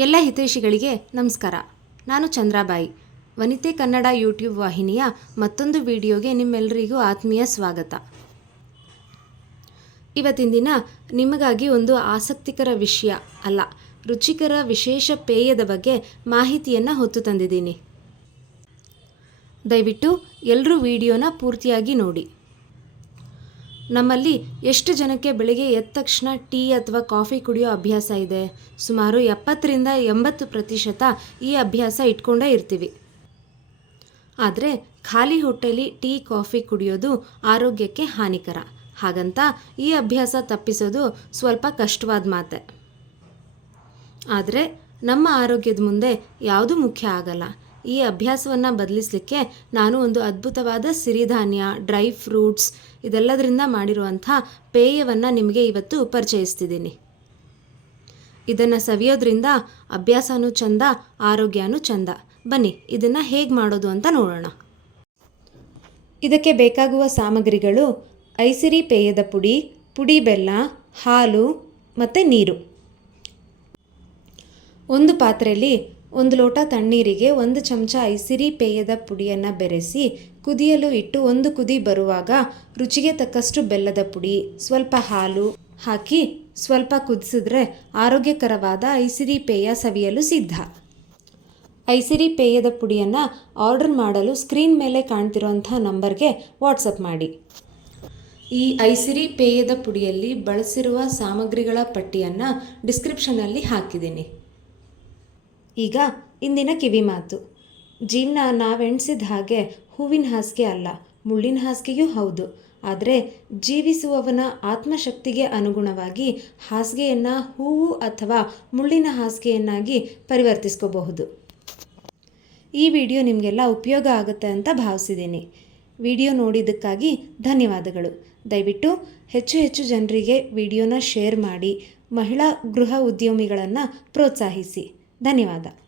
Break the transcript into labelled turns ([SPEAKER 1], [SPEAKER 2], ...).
[SPEAKER 1] ಎಲ್ಲ ಹಿತೈಷಿಗಳಿಗೆ ನಮಸ್ಕಾರ. ನಾನು ಚಂದ್ರಾಬಾಯಿ. ವನಿತೆ ಕನ್ನಡ ಯೂಟ್ಯೂಬ್ ವಾಹಿನಿಯ ಮತ್ತೊಂದು ವಿಡಿಯೋಗೆ ನಿಮ್ಮೆಲ್ಲರಿಗೂ ಆತ್ಮೀಯ ಸ್ವಾಗತ. ಇವತ್ತಿನ ದಿನ ನಿಮಗಾಗಿ ಒಂದು ಆಸಕ್ತಿಕರ ವಿಷಯ ಅಲ್ಲ, ರುಚಿಕರ ವಿಶೇಷ ಪೇಯದ ಬಗ್ಗೆ ಮಾಹಿತಿಯನ್ನು ಹೊತ್ತು ತಂದಿದ್ದೀನಿ. ದಯವಿಟ್ಟು ಎಲ್ಲರೂ ವಿಡಿಯೋನ ಪೂರ್ತಿಯಾಗಿ ನೋಡಿ. ನಮ್ಮಲ್ಲಿ ಎಷ್ಟು ಜನಕ್ಕೆ ಬೆಳಿಗ್ಗೆ ಎದ್ದ ತಕ್ಷಣ ಟೀ ಅಥವಾ ಕಾಫಿ ಕುಡಿಯೋ ಅಭ್ಯಾಸ ಇದೆ? ಸುಮಾರು ಎಪ್ಪತ್ತರಿಂದ ಎಂಬತ್ತು ಪ್ರತಿಶತ ಈ ಅಭ್ಯಾಸ ಇಟ್ಕೊಂಡೇ ಇರ್ತೀವಿ. ಆದರೆ ಖಾಲಿ ಹೊಟ್ಟೆಲಿ ಟೀ, ಕಾಫಿ ಕುಡಿಯೋದು ಆರೋಗ್ಯಕ್ಕೆ ಹಾನಿಕರ. ಹಾಗಂತ ಈ ಅಭ್ಯಾಸ ತಪ್ಪಿಸೋದು ಸ್ವಲ್ಪ ಕಷ್ಟವಾದ ಮಾತೆ. ಆದರೆ ನಮ್ಮ ಆರೋಗ್ಯದ ಮುಂದೆ ಯಾವುದು ಮುಖ್ಯ ಆಗಲ್ಲ. ಈ ಅಭ್ಯಾಸವನ್ನು ಬದಲಿಸಲಿಕ್ಕೆ ನಾನು ಒಂದು ಅದ್ಭುತವಾದ ಸಿರಿಧಾನ್ಯ, ಡ್ರೈ ಫ್ರೂಟ್ಸ್ ಇದೆಲ್ಲದರಿಂದ ಮಾಡಿರುವಂಥ ಪೇಯವನ್ನು ನಿಮಗೆ ಇವತ್ತು ಪರಿಚಯಿಸ್ತಿದ್ದೀನಿ. ಇದನ್ನು ಸವಿಯೋದ್ರಿಂದ ಅಭ್ಯಾಸನೂ ಚಂದ, ಆರೋಗ್ಯನೂ ಚಂದ. ಬನ್ನಿ, ಇದನ್ನು ಹೇಗೆ ಮಾಡೋದು ಅಂತ ನೋಡೋಣ. ಇದಕ್ಕೆ ಬೇಕಾಗುವ ಸಾಮಗ್ರಿಗಳು ಐಸಿರಿ ಪೇಯದ ಪುಡಿ ಪುಡಿ ಬೆಲ್ಲ, ಹಾಲು ಮತ್ತು ನೀರು. ಒಂದು ಪಾತ್ರೆಯಲ್ಲಿ ಒಂದು ಲೋಟ ತಣ್ಣೀರಿಗೆ ಒಂದು ಚಮಚ ಐಸಿರಿ ಪೇಯದ ಪುಡಿಯನ್ನು ಬೆರೆಸಿ ಕುದಿಯಲು ಇಟ್ಟು ಒಂದು ಕುದಿ ಬರುವಾಗ ರುಚಿಗೆ ತಕ್ಕಷ್ಟು ಬೆಲ್ಲದ ಪುಡಿ, ಸ್ವಲ್ಪ ಹಾಲು ಹಾಕಿ ಸ್ವಲ್ಪ ಕುದಿಸಿದ್ರೆ ಆರೋಗ್ಯಕರವಾದ ಐಸಿರಿ ಪೇಯ ಸವಿಯಲು ಸಿದ್ಧ. ಐಸಿರಿ ಪೇಯದ ಪುಡಿಯನ್ನು ಆರ್ಡರ್ ಮಾಡಲು ಸ್ಕ್ರೀನ್ ಮೇಲೆ ಕಾಣ್ತಿರೋಂಥ ನಂಬರ್ಗೆ ವಾಟ್ಸಪ್ ಮಾಡಿ. ಈ ಐಸಿರಿ ಪೇಯದ ಪುಡಿಯಲ್ಲಿ ಬಳಸಿರುವ ಸಾಮಗ್ರಿಗಳ ಪಟ್ಟಿಯನ್ನು ಡಿಸ್ಕ್ರಿಪ್ಷನಲ್ಲಿ ಹಾಕಿದ್ದೀನಿ. ಈಗ ಇಂದಿನ ಕಿವಿ ಮಾತು. ಜೀವನ ನಾವೆಣಿಸಿದ ಹಾಗೆ ಹೂವಿನ ಹಾಸಿಗೆ ಅಲ್ಲ, ಮುಳ್ಳಿನ ಹಾಸಿಗೆಯೂ ಹೌದು. ಆದರೆ ಜೀವಿಸುವವನ ಆತ್ಮಶಕ್ತಿಗೆ ಅನುಗುಣವಾಗಿ ಹಾಸಿಗೆಯನ್ನು ಹೂವು ಅಥವಾ ಮುಳ್ಳಿನ ಹಾಸಿಗೆಯನ್ನಾಗಿ ಪರಿವರ್ತಿಸ್ಕೋಬಹುದು. ಈ ವಿಡಿಯೋ ನಿಮಗೆಲ್ಲ ಉಪಯೋಗ ಆಗುತ್ತೆ ಅಂತ ಭಾವಿಸಿದ್ದೀನಿ. ವಿಡಿಯೋ ನೋಡಿದ್ದಕ್ಕಾಗಿ ಧನ್ಯವಾದಗಳು. ದಯವಿಟ್ಟು ಹೆಚ್ಚು ಹೆಚ್ಚು ಜನರಿಗೆ ವಿಡಿಯೋನ ಶೇರ್ ಮಾಡಿ, ಮಹಿಳಾ ಗೃಹ ಉದ್ಯಮಿಗಳನ್ನು ಪ್ರೋತ್ಸಾಹಿಸಿ. ధన్యవాదాలు.